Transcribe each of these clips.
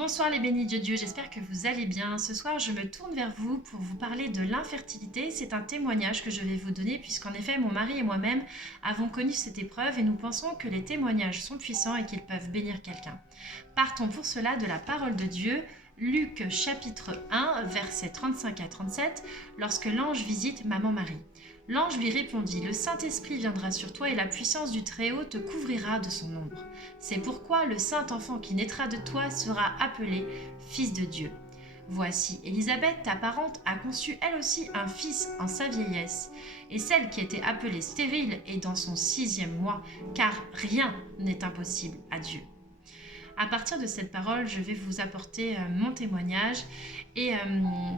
Bonsoir les bénis de Dieu, j'espère que vous allez bien. Ce soir, je me tourne vers vous pour vous parler de l'infertilité. C'est un témoignage que je vais vous donner puisqu'en effet, mon mari et moi-même avons connu cette épreuve et nous pensons que les témoignages sont puissants et qu'ils peuvent bénir quelqu'un. Partons pour cela de la parole de Dieu, Luc chapitre 1, versets 35 à 37, lorsque l'ange visite maman Marie. L'ange lui répondit, « Le Saint-Esprit viendra sur toi et la puissance du Très-Haut te couvrira de son ombre. C'est pourquoi le Saint-Enfant qui naîtra de toi sera appelé Fils de Dieu. Voici, Élisabeth, ta parente, a conçu elle aussi un fils en sa vieillesse, et celle qui était appelée stérile est dans son 6e mois, car rien n'est impossible à Dieu. » À partir de cette parole, je vais vous apporter mon témoignage et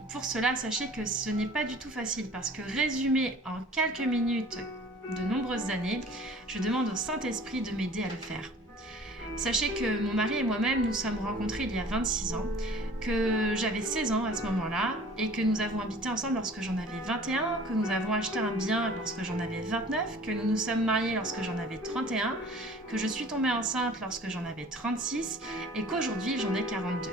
pour cela, sachez que ce n'est pas du tout facile parce que résumé en quelques minutes de nombreuses années, je demande au Saint-Esprit de m'aider à le faire. Sachez que mon mari et moi-même nous sommes rencontrés il y a 26 ans, que j'avais 16 ans à ce moment-là et que nous avons habité ensemble lorsque j'en avais 21, que nous avons acheté un bien lorsque j'en avais 29, que nous nous sommes mariés lorsque j'en avais 31, que je suis tombée enceinte lorsque j'en avais 36 et qu'aujourd'hui j'en ai 42.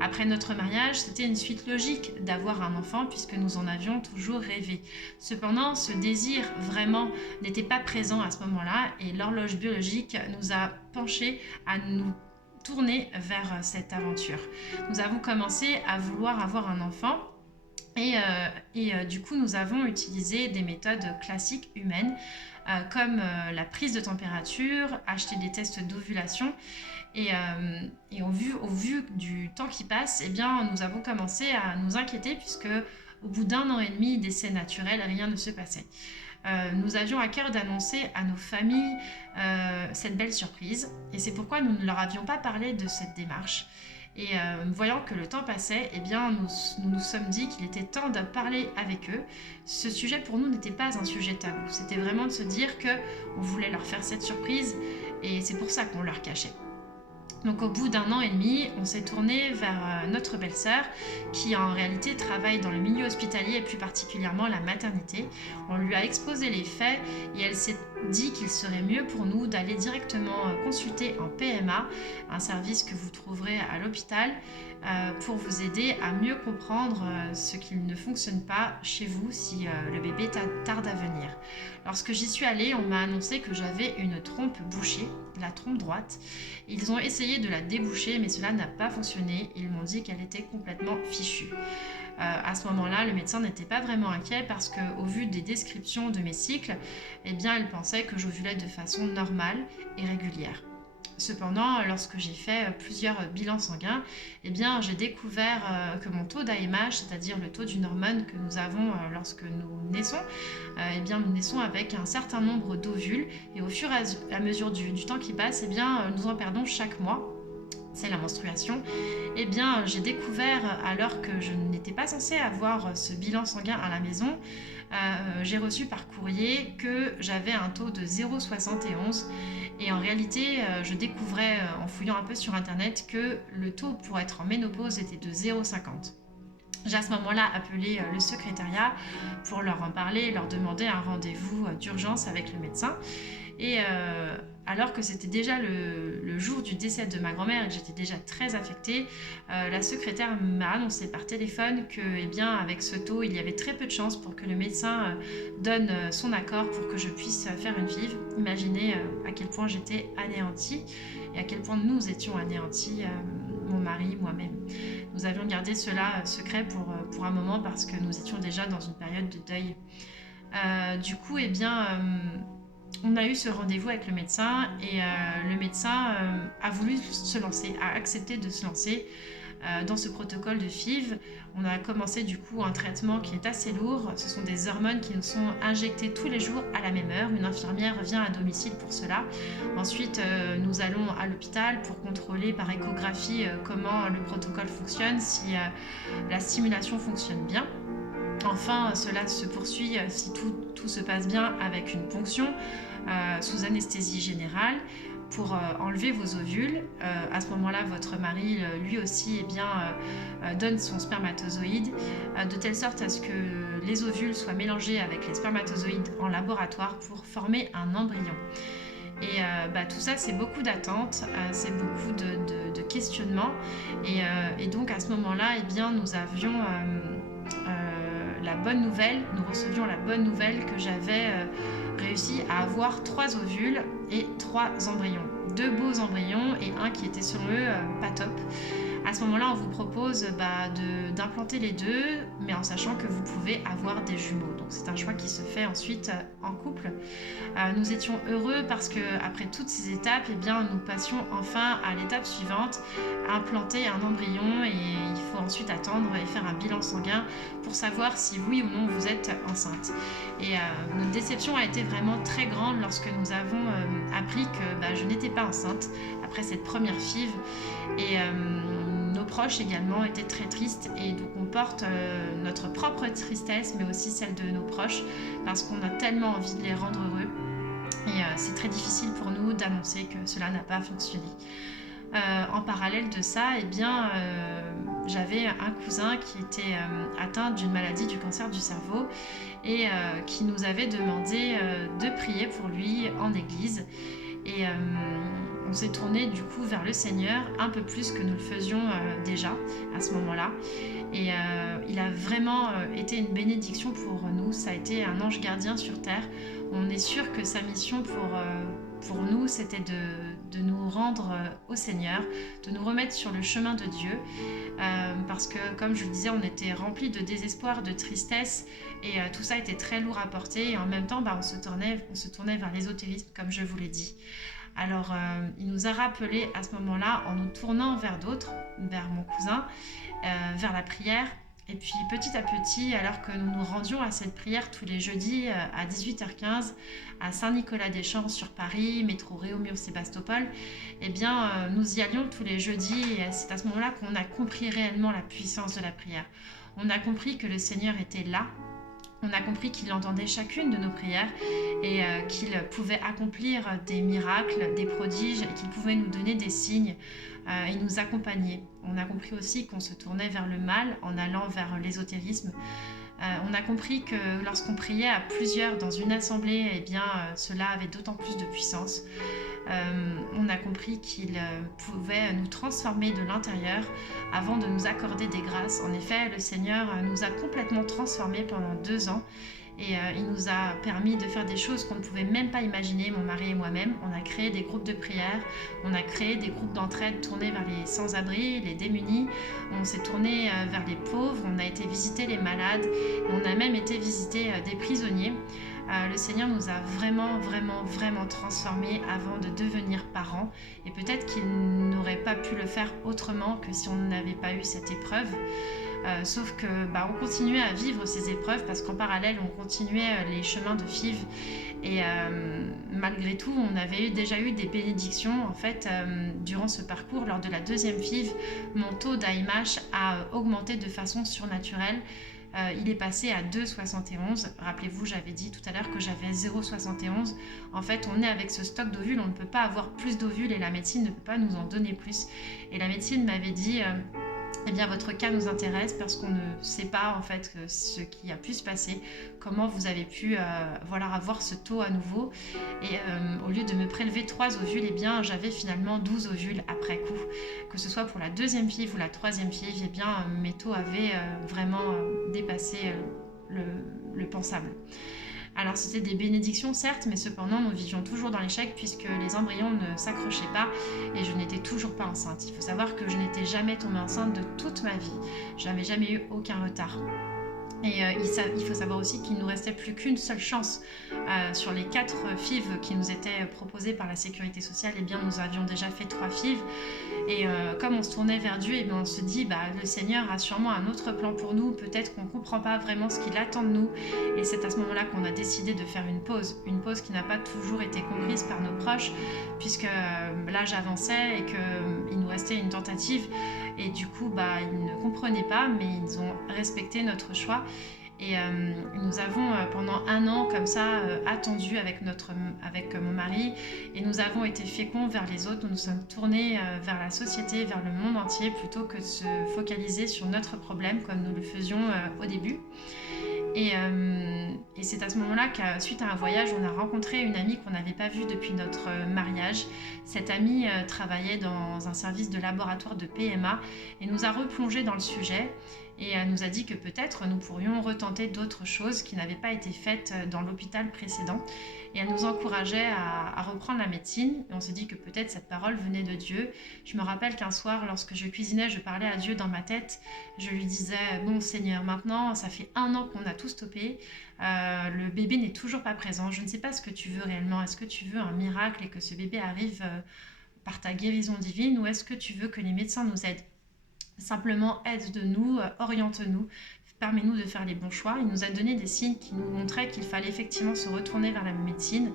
Après notre mariage, c'était une suite logique d'avoir un enfant puisque nous en avions toujours rêvé. Cependant, ce désir vraiment n'était pas présent à ce moment-là et l'horloge biologique nous a penchés à nous tourner vers cette aventure. Nous avons commencé à vouloir avoir un enfant et du coup nous avons utilisé des méthodes classiques humaines comme la prise de température, acheter des tests d'ovulation et au vu du temps qui passe, eh bien, nous avons commencé à nous inquiéter puisque au bout d'1 an et demi d'essais naturels, rien ne se passait. Nous avions à cœur d'annoncer à nos familles cette belle surprise et c'est pourquoi nous ne leur avions pas parlé de cette démarche. Et voyant que le temps passait, eh bien, nous sommes dit qu'il était temps de parler avec eux. Ce sujet pour nous n'était pas un sujet tabou, c'était vraiment de se dire qu'on voulait leur faire cette surprise et c'est pour ça qu'on leur cachait. Donc au bout d'1 an et demi, on s'est tourné vers notre belle-sœur qui en réalité travaille dans le milieu hospitalier et plus particulièrement la maternité. On lui a exposé les faits et elle s'est dit qu'il serait mieux pour nous d'aller directement consulter en PMA, un service que vous trouverez à l'hôpital, pour vous aider à mieux comprendre ce qui ne fonctionne pas chez vous si le bébé tarde à venir. Lorsque j'y suis allée, on m'a annoncé que j'avais une trompe bouchée, la trompe droite. Ils ont essayé de la déboucher, mais cela n'a pas fonctionné. Ils m'ont dit qu'elle était complètement fichue. À ce moment-là, le médecin n'était pas vraiment inquiet parce qu'au vu des descriptions de mes cycles, eh bien, il pensait que j'ovulais de façon normale et régulière. Cependant, lorsque j'ai fait plusieurs bilans sanguins, eh bien, j'ai découvert que mon taux d'AMH, c'est-à-dire le taux d'une hormone que nous avons lorsque nous naissons, eh bien, nous naissons avec un certain nombre d'ovules et au fur et à mesure du temps qui passe, eh bien, nous en perdons chaque mois. C'est la menstruation, eh bien j'ai découvert alors que je n'étais pas censée avoir ce bilan sanguin à la maison, j'ai reçu par courrier que j'avais un taux de 0,71 et en réalité je découvrais en fouillant un peu sur internet que le taux pour être en ménopause était de 0,50. J'ai à ce moment-là appelé le secrétariat pour leur en parler, leur demander un rendez-vous d'urgence avec le médecin. Et alors que c'était déjà le jour du décès de ma grand-mère et que j'étais déjà très affectée, la secrétaire m'a annoncé par téléphone que, eh bien, avec ce taux, il y avait très peu de chances pour que le médecin donne son accord pour que je puisse faire une FIV. Imaginez à quel point j'étais anéantie et à quel point nous étions anéantis, mon mari, moi-même. Nous avions gardé cela secret pour un moment parce que nous étions déjà dans une période de deuil. Du coup, eh bien, on a eu ce rendez-vous avec le médecin et le médecin a voulu se lancer, a accepté de se lancer dans ce protocole de FIV. On a commencé du coup un traitement qui est assez lourd. Ce sont des hormones qui nous sont injectées tous les jours à la même heure. Une infirmière vient à domicile pour cela. Ensuite, nous allons à l'hôpital pour contrôler par échographie comment le protocole fonctionne, si la stimulation fonctionne bien. Enfin, cela se poursuit si tout se passe bien avec une ponction sous anesthésie générale pour enlever vos ovules. À ce moment-là, votre mari, lui aussi, eh bien, donne son spermatozoïde de telle sorte à ce que les ovules soient mélangés avec les spermatozoïdes en laboratoire pour former un embryon. Et tout ça, c'est beaucoup d'attentes, c'est beaucoup de questionnements. Et donc à ce moment-là, eh bien, nous avions la bonne nouvelle, nous recevions la bonne nouvelle que j'avais réussi à avoir 3 ovules et 3 embryons. 2 beaux embryons et un qui était selon eux pas top. À ce moment-là, on vous propose d'implanter les deux, mais en sachant que vous pouvez avoir des jumeaux. Donc c'est un choix qui se fait ensuite en couple. Nous étions heureux parce que après toutes ces étapes, eh bien, nous passions enfin à l'étape suivante, implanter un embryon, et il faut ensuite attendre et faire un bilan sanguin pour savoir si oui ou non vous êtes enceinte. Et notre déception a été vraiment très grande lorsque nous avons appris que je n'étais pas enceinte après cette première FIV. Et nos proches également étaient très tristes, et donc on porte notre propre tristesse mais aussi celle de nos proches parce qu'on a tellement envie de les rendre heureux, et c'est très difficile pour nous d'annoncer que cela n'a pas fonctionné. En parallèle de ça, eh bien, j'avais un cousin qui était atteint d'une maladie du cancer du cerveau, et qui nous avait demandé de prier pour lui en église. Et on s'est tourné du coup vers le Seigneur un peu plus que nous le faisions déjà à ce moment-là. Et il a vraiment été une bénédiction pour nous. Ça a été un ange gardien sur terre. On est sûr que sa mission pour nous, c'était de nous rendre au Seigneur, de nous remettre sur le chemin de Dieu, parce que, comme je le disais, on était remplis de désespoir, de tristesse, et tout ça était très lourd à porter, et en même temps, on se tournait vers l'ésotérisme, comme je vous l'ai dit. Alors, il nous a rappelé à ce moment-là, en nous tournant vers d'autres, vers mon cousin, vers la prière. Et puis petit à petit, alors que nous nous rendions à cette prière tous les jeudis à 18h15 à Saint-Nicolas-des-Champs sur Paris, métro Réaumur-Sébastopol, eh bien nous y allions tous les jeudis, et c'est à ce moment-là qu'on a compris réellement la puissance de la prière. On a compris que le Seigneur était là. On a compris qu'il entendait chacune de nos prières, et qu'il pouvait accomplir des miracles, des prodiges, et qu'il pouvait nous donner des signes et nous accompagner. On a compris aussi qu'on se tournait vers le mal en allant vers l'ésotérisme. On a compris que lorsqu'on priait à plusieurs dans une assemblée, eh bien, cela avait d'autant plus de puissance. On a compris qu'il pouvait nous transformer de l'intérieur avant de nous accorder des grâces. En effet, le Seigneur nous a complètement transformés pendant 2 ans, et il nous a permis de faire des choses qu'on ne pouvait même pas imaginer, mon mari et moi-même. On a créé des groupes de prière, on a créé des groupes d'entraide tournés vers les sans-abri, les démunis, on s'est tourné vers les pauvres, on a été visiter les malades, on a même été visiter des prisonniers. Le Seigneur nous a vraiment, vraiment, vraiment transformés avant de devenir parents, et peut-être qu'il n'aurait pas pu le faire autrement que si on n'avait pas eu cette épreuve. Sauf que on continuait à vivre ces épreuves parce qu'en parallèle on continuait les chemins de FIV, et malgré tout on avait déjà eu des bénédictions. En fait, durant ce parcours, lors de la 2e FIV, mon taux d'AMH a augmenté de façon surnaturelle. Il est passé à 2,71. Rappelez-vous, j'avais dit tout à l'heure que j'avais 0,71. En fait, on est avec ce stock d'ovules, on ne peut pas avoir plus d'ovules, et la médecine ne peut pas nous en donner plus. Et la médecine m'avait dit eh bien, votre cas nous intéresse parce qu'on ne sait pas en fait ce qui a pu se passer, comment vous avez pu avoir ce taux à nouveau. Et au lieu de me prélever 3 ovules, eh bien, j'avais finalement 12 ovules après coup. Que ce soit pour la 2e FIV ou la 3e FIV, eh bien, mes taux avaient vraiment dépassé le pensable. Alors c'était des bénédictions certes, mais cependant nous vivions toujours dans l'échec puisque les embryons ne s'accrochaient pas et je n'étais toujours pas enceinte. Il faut savoir que je n'étais jamais tombée enceinte de toute ma vie. Je n'avais jamais eu aucun retard. Et il faut savoir aussi qu'il ne nous restait plus qu'une seule chance. Sur les 4 FIV qui nous étaient proposées par la Sécurité sociale, eh bien, nous avions déjà fait 3 FIV. Et comme on se tournait vers Dieu, eh bien, on se dit le Seigneur a sûrement un autre plan pour nous. Peut-être qu'on ne comprend pas vraiment ce qu'il attend de nous. Et c'est à ce moment-là qu'on a décidé de faire une pause. Une pause qui n'a pas toujours été comprise par nos proches, puisque l'âge avançait et qu'il nous restait une tentative. Et du coup, ils ne comprenaient pas, mais ils ont respecté notre choix. Et nous avons pendant 1 an comme ça attendu avec mon mari, et nous avons été féconds vers les autres. Nous nous sommes tournés vers la société, vers le monde entier, plutôt que de se focaliser sur notre problème comme nous le faisions au début. Et c'est à ce moment-là suite à un voyage, on a rencontré une amie qu'on n'avait pas vue depuis notre mariage. Cette amie travaillait dans un service de laboratoire de PMA et nous a replongé dans le sujet et nous a dit que peut-être nous pourrions retenter d'autres choses qui n'avaient pas été faites dans l'hôpital précédent. Et elle nous encourageait à reprendre la médecine. Et on s'est dit que peut-être cette parole venait de Dieu. Je me rappelle qu'un soir, lorsque je cuisinais, je parlais à Dieu dans ma tête. Je lui disais, bon Seigneur, maintenant, ça fait 1 an qu'on a tout stoppé. Le bébé n'est toujours pas présent. Je ne sais pas ce que tu veux réellement. Est-ce que tu veux un miracle et que ce bébé arrive par ta guérison divine, ou est-ce que tu veux que les médecins nous aident? Simplement aide-nous, oriente-nous, permets-nous de faire les bons choix. Il nous a donné des signes qui nous montraient qu'il fallait effectivement se retourner vers la médecine.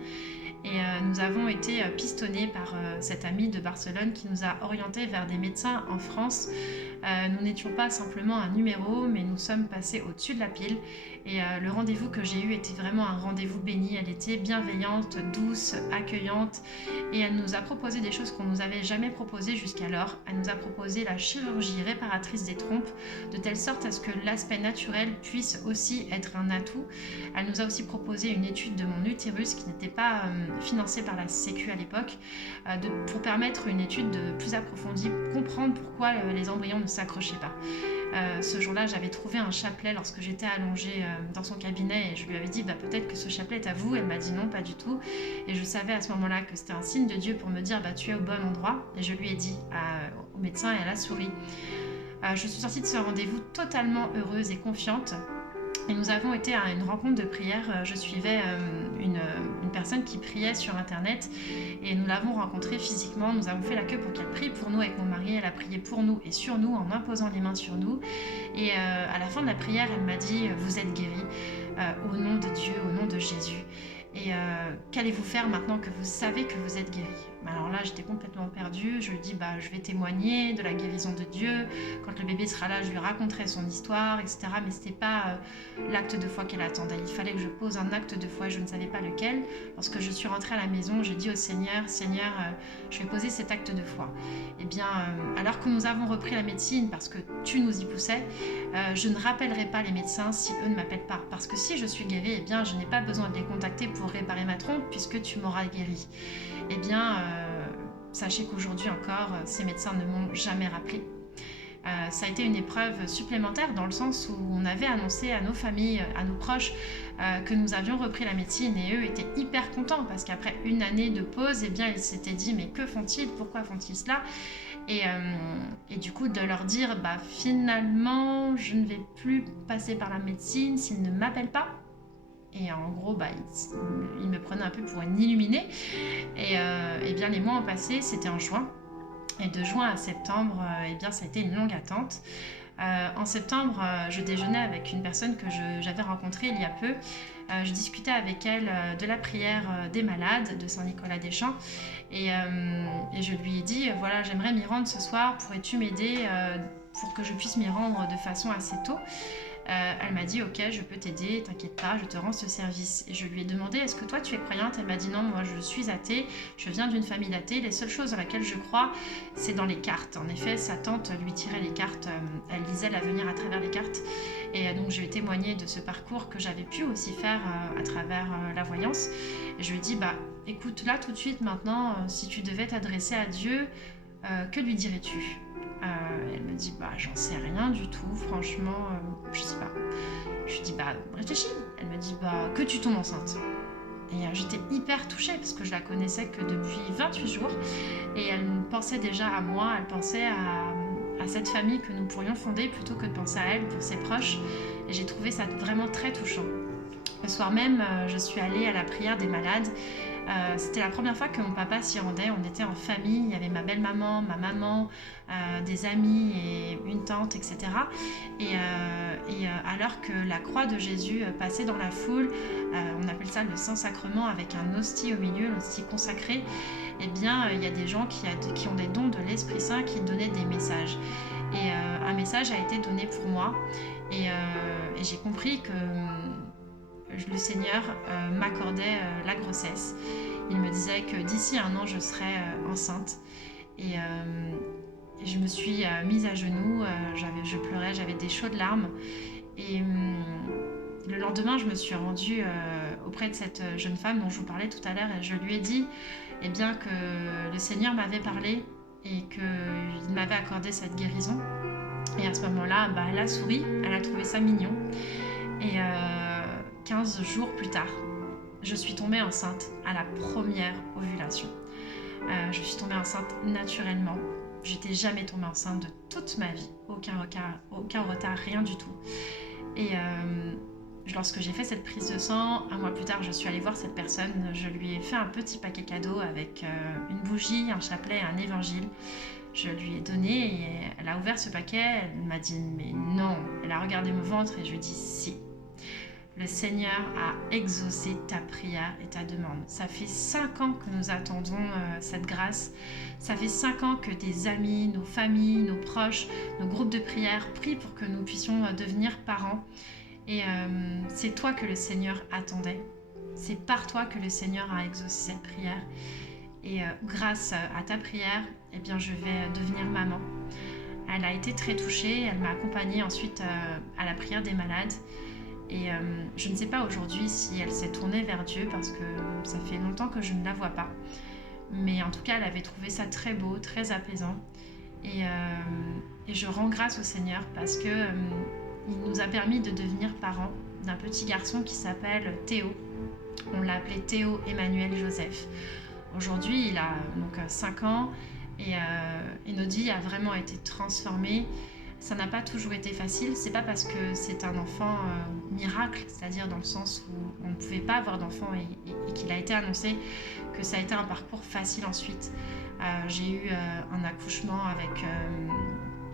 Et nous avons été pistonnés par cette amie de Barcelone qui nous a orientés vers des médecins en France. Nous n'étions pas simplement un numéro, mais nous sommes passés au-dessus de la pile. Et le rendez-vous que j'ai eu était vraiment un rendez-vous béni. Elle était bienveillante, douce, accueillante. Et elle nous a proposé des choses qu'on ne nous avait jamais proposées jusqu'alors. Elle nous a proposé la chirurgie réparatrice des trompes, de telle sorte à ce que l'aspect naturel puisse aussi être un atout. Elle nous a aussi proposé une étude de mon utérus qui n'était pas financée par la Sécu à l'époque, pour permettre une étude plus approfondie, comprendre pourquoi les embryons ne s'accrochaient pas. Ce jour-là, j'avais trouvé un chapelet lorsque j'étais allongée dans son cabinet et je lui avais dit peut-être que ce chapelet est à vous. Elle m'a dit non, pas du tout. Et je savais à ce moment-là que c'était un signe de Dieu pour me dire tu es au bon endroit. Et je lui ai dit au médecin et elle a souri. Je suis sortie de ce rendez-vous totalement heureuse et confiante. Et nous avons été à une rencontre de prière. Je suivais une personne qui priait sur internet et nous l'avons rencontrée physiquement. Nous avons fait la queue pour qu'elle prie pour nous avec mon mari. Elle a prié pour nous et sur nous en imposant les mains sur nous. Et à la fin de la prière, elle m'a dit vous êtes guéris au nom de Dieu, au nom de Jésus. Et qu'allez-vous faire maintenant que vous savez que vous êtes guéri? Alors là, j'étais complètement perdue. Je lui dis, je vais témoigner de la guérison de Dieu. Quand le bébé sera là, je lui raconterai son histoire, etc. Mais ce n'était pas l'acte de foi qu'elle attendait. Il fallait que je pose un acte de foi et je ne savais pas lequel. Lorsque je suis rentrée à la maison, j'ai dit au Seigneur, je vais poser cet acte de foi. Eh bien, alors que nous avons repris la médecine parce que tu nous y poussais, je ne rappellerai pas les médecins si eux ne m'appellent pas. Parce que si je suis guérie, eh bien, je n'ai pas besoin de les contacter pour réparer ma trompe puisque tu m'auras guérie. Eh bien, sachez qu'aujourd'hui encore, ces médecins ne m'ont jamais rappelé. Ça a été une épreuve supplémentaire dans le sens où on avait annoncé à nos familles, à nos proches, que nous avions repris la médecine et eux étaient hyper contents parce qu'après une année de pause, eh bien, ils s'étaient dit mais que font-ils? Pourquoi font-ils cela? Et du coup de leur dire finalement je ne vais plus passer par la médecine s'ils ne m'appellent pas. Et en gros, il me prenait un peu pour une illuminée. Et bien, les mois ont passé, c'était en juin. Et de juin à septembre, ça a été une longue attente. En septembre, je déjeunais avec une personne que j'avais rencontrée il y a peu. Je discutais avec elle de la prière des malades de Saint-Nicolas-des-Champs. Et je lui ai dit, voilà, j'aimerais m'y rendre ce soir. Pourrais-tu m'aider pour que je puisse m'y rendre de façon assez tôt? Elle m'a dit ok, je peux t'aider, t'inquiète pas, je te rends ce service. Et je lui ai demandé est-ce que toi tu es croyante? Elle m'a dit non, moi je suis athée, je viens d'une famille d'athées, les seules choses dans lesquelles je crois c'est dans les cartes. En effet, sa tante lui tirait les cartes, elle lisait l'avenir à travers les cartes. Et donc je lui ai témoigné de ce parcours que j'avais pu aussi faire à travers la voyance. Et je lui ai dit écoute là tout de suite maintenant, si tu devais t'adresser à Dieu, que lui dirais-tu? Elle me dit j'en sais rien du tout, franchement, je sais pas. Je lui dis réfléchis. Elle me dit que tu tombes enceinte. Et j'étais hyper touchée parce que je la connaissais que depuis 28 jours et elle pensait déjà à moi, elle pensait à cette famille que nous pourrions fonder plutôt que de penser à elle pour ses proches. Et j'ai trouvé ça vraiment très touchant. Le soir même, je suis allée à la prière des malades. C'était la première fois que mon papa s'y rendait. On était en famille, il y avait ma belle-maman, ma maman, des amis et une tante, etc. Et alors que la croix de Jésus passait dans la foule, on appelle ça le Saint-Sacrement avec un hostie au milieu, l'hostie consacrée, eh bien il y a des gens qui ont des dons de l'Esprit Saint qui donnaient des messages. Et un message a été donné pour moi et j'ai compris que le Seigneur m'accordait la grossesse. Il me disait que d'ici 1 an, je serais enceinte. Et je me suis mise à genoux, je pleurais, j'avais des chaudes larmes. Et Le lendemain, je me suis rendue auprès de cette jeune femme dont je vous parlais tout à l'heure et je lui ai dit eh bien, que le Seigneur m'avait parlé et qu'il m'avait accordé cette guérison. Et à ce moment-là, elle a souri, elle a trouvé ça mignon. Et 15 jours plus tard, je suis tombée enceinte à la première ovulation. Je suis tombée enceinte naturellement. J'étais jamais tombée enceinte de toute ma vie. Aucun retard, rien du tout. Et lorsque j'ai fait cette prise de sang, un mois plus tard, je suis allée voir cette personne. Je lui ai fait un petit paquet cadeau avec une bougie, un chapelet et un évangile. Je lui ai donné et elle a ouvert ce paquet. Elle m'a dit « mais non ». Elle a regardé mon ventre et je lui ai dit « si ». Le Seigneur a exaucé ta prière et ta demande. Ça fait 5 ans que nous attendons cette grâce. Ça fait 5 ans que tes amis, nos familles, nos proches, nos groupes de prière prient pour que nous puissions devenir parents. Et c'est toi que le Seigneur attendait. C'est par toi que le Seigneur a exaucé cette prière. Et grâce à ta prière, eh bien, je vais devenir maman. Elle a été très touchée. Elle m'a accompagnée ensuite à la prière des malades. Et je ne sais pas aujourd'hui si elle s'est tournée vers Dieu parce que ça fait longtemps que je ne la vois pas. Mais en tout cas, elle avait trouvé ça très beau, très apaisant. Et je rends grâce au Seigneur parce que il nous a permis de devenir parents d'un petit garçon qui s'appelle Théo. On l'a appelé Théo Emmanuel Joseph. Aujourd'hui, il a donc 5 ans et notre vie a vraiment été transformée. Ça n'a pas toujours été facile, c'est pas parce que c'est un enfant miracle, c'est-à-dire dans le sens où on ne pouvait pas avoir d'enfant et qu'il a été annoncé que ça a été un parcours facile ensuite. J'ai eu un accouchement avec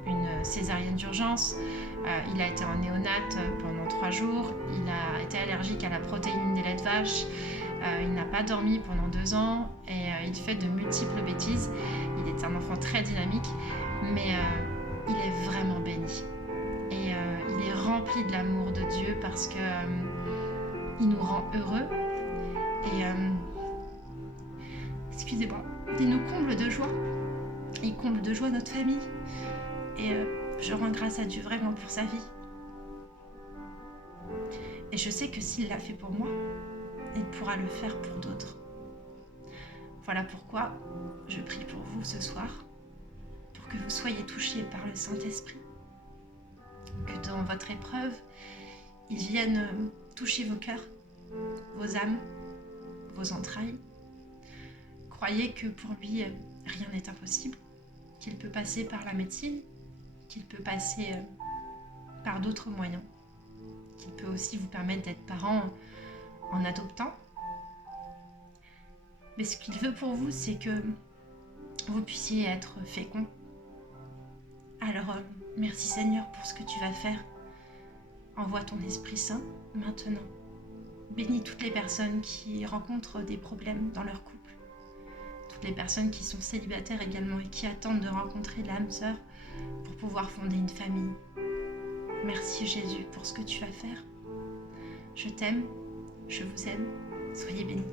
une césarienne d'urgence, il a été en néonate pendant 3 jours, il a été allergique à la protéine des laits de vache, il n'a pas dormi pendant 2 ans et il fait de multiples bêtises. Il est un enfant très dynamique, mais il est vraiment béni. Et il est rempli de l'amour de Dieu parce que il nous rend heureux. Et excusez-moi, il nous comble de joie. Il comble de joie notre famille. Et je rends grâce à Dieu vraiment pour sa vie. Et je sais que s'il l'a fait pour moi, il pourra le faire pour d'autres. Voilà pourquoi je prie pour vous ce soir, pour que vous soyez touchés par le Saint-Esprit, que dans votre épreuve, il vienne toucher vos cœurs, vos âmes, vos entrailles. Croyez que pour lui, rien n'est impossible, qu'il peut passer par la médecine, qu'il peut passer par d'autres moyens, qu'il peut aussi vous permettre d'être parents en adoptant. Mais ce qu'il veut pour vous, c'est que vous puissiez être féconds. Alors, merci Seigneur pour ce que tu vas faire. Envoie ton Esprit Saint maintenant. Bénis toutes les personnes qui rencontrent des problèmes dans leur couple. Toutes les personnes qui sont célibataires également et qui attendent de rencontrer l'âme sœur pour pouvoir fonder une famille. Merci Jésus pour ce que tu vas faire. Je t'aime, je vous aime. Soyez bénis.